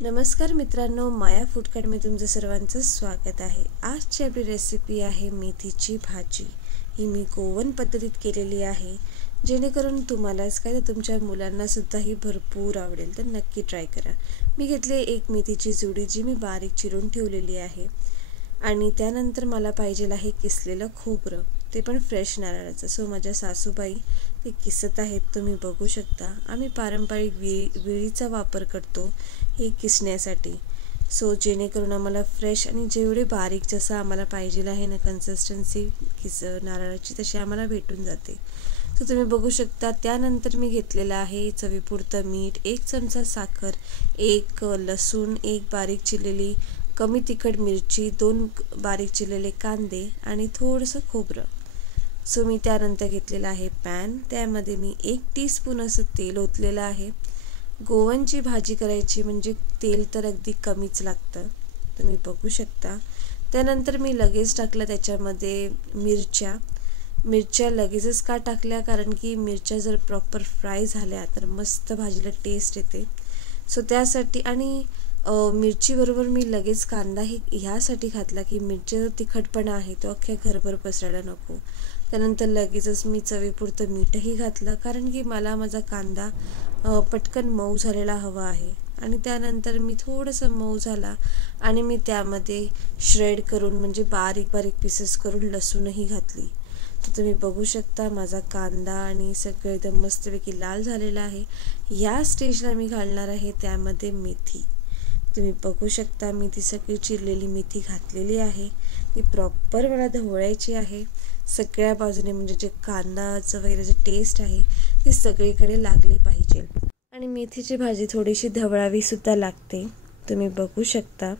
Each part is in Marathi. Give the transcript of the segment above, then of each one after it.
नमस्कार मित्रांनो, माया फूडकार्टमध्ये तुमचं सर्वांचं स्वागत आहे। आजची आपली रेसिपी आहे मेथीची भाजी। ही मी गोवन पद्धतीत केलेली आहे, जेणेकरून तुम्हालाच काय तर तुमच्या मुलांना सुद्धा ही भरपूर आवडेल, तर नक्की ट्राय करा। मी घेतले एक मेथीची जुडी, जी मी बारीक चिरून ठेवलेली आहे, आणि त्यानंतर मला पाहिजे आहे किसलेलं खोबरं, ते पण फ्रेश नारळाचं। सो माझ्या सासूबाई ते किसत आहेत, तुम्ही बघू शकता। आम्ही पारंपरिक विळीचा वापर करतो हे किसण्यासाठी, सो जेणेकरून आम्हाला फ्रेश आणि जेवढे बारीक जसं आम्हाला पाहिजे आहे ना कन्सिस्टन्सी नारळाची, तशी आम्हाला भेटून जाते। सो तुम्ही बघू शकता। त्यानंतर मी घेतलेलं आहे चवीपुरतं मीठ, 1 चमचा साखर, 1 लसूण, 1 बारीक चिरलेली कमी तिखट मिरची, 2 बारीक चिरलेले कांदे आणि थोडंसं खोबरं। सो मी त्यानंतर घेतलेला आहे पॅन, त्यामध्ये मी 1 टीस्पून असं तेल ओतलेलं आहे। गोवनची भाजी करायची म्हणजे तेल तर अगदी कमीच लागतं, तुम्ही बघू शकता। त्यानंतर मी लगेच टाकलं त्याच्यामध्ये मिरच्या लगेचच का टाकल्या, कारण की मिरच्या जर प्रॉपर फ्राय झाल्या तर मस्त भाजीला टेस्ट येते। सो त्यासाठी, आणि मिरचीबरोबर मी लगेच कांदाही ह्यासाठी घातला की मिरची जो तिखटपणा आहे तो अख्ख्या घरभर पसरायला नको। त्यानंतर लगेचच मी चवीपुरतं मीठही घातलं, कारण की मला माझा कांदा पटकन मऊ झालेला हवा आहे। आणि त्यानंतर मी थोडंसं मऊ झाला आणि मी त्यामध्ये श्रेड करून म्हणजे बारीक बारीक पीसेस करून लसूणही घातली। तर तुम्ही बघू शकता माझा कांदा आणि सगळं एकदम मस्तपैकी लाल झालेला आहे। या स्टेजला मी घालणार आहे त्यामध्ये मेथी। तुम्ही बघू शकता मी ती सगळी चिरलेली मेथी घातलेली आहे। ती प्रॉपर मला ढवळायची आहे सगळ्या बाजूने, म्हणजे जे कांदाचं वगैरे जे टेस्ट आहे ती सगळीकडे लागली पाहिजे। आणि मेथीची भाजी थोडीशी ढवळावी सुद्धा लागते। तुम्ही बघू शकता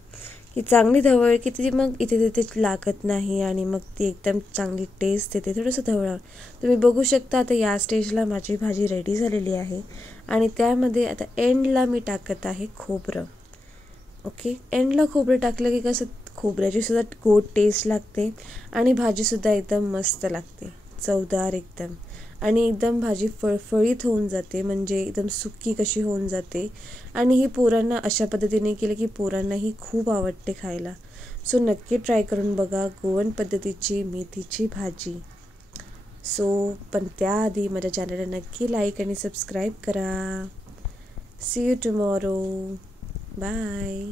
की चांगली ढवळ की ती मग इथे तिथे लागत नाही, आणि मग ती एकदम चांगली टेस्ट देते। थोडंसं ढवळा तुम्ही बघू शकता। आता या स्टेजला माझी भाजी रेडी झालेली आहे, आणि त्यामध्ये आता एंडला मी टाकत आहे खोबरं। ओके, एंडला खोबरं टाकलं की कसं खोबऱ्याची सुद्धा गोड टेस्ट लागते, आणि भाजीसुद्धा एकदम मस्त लागते, चवदार एकदम, आणि एकदम भाजी फळफळीत होऊन जाते, म्हणजे एकदम सुकी कशी होऊन जाते। आणि ही पोरांना अशा पद्धतीने केलं की पोरांनाही खूप आवडते खायला। सो नक्की ट्राय करून बघा गोवन पद्धतीची मेथीची भाजी। पण त्याआधी माझ्या चॅनलला नक्की लाईक आणि सबस्क्राईब करा। See you tomorrow, bye.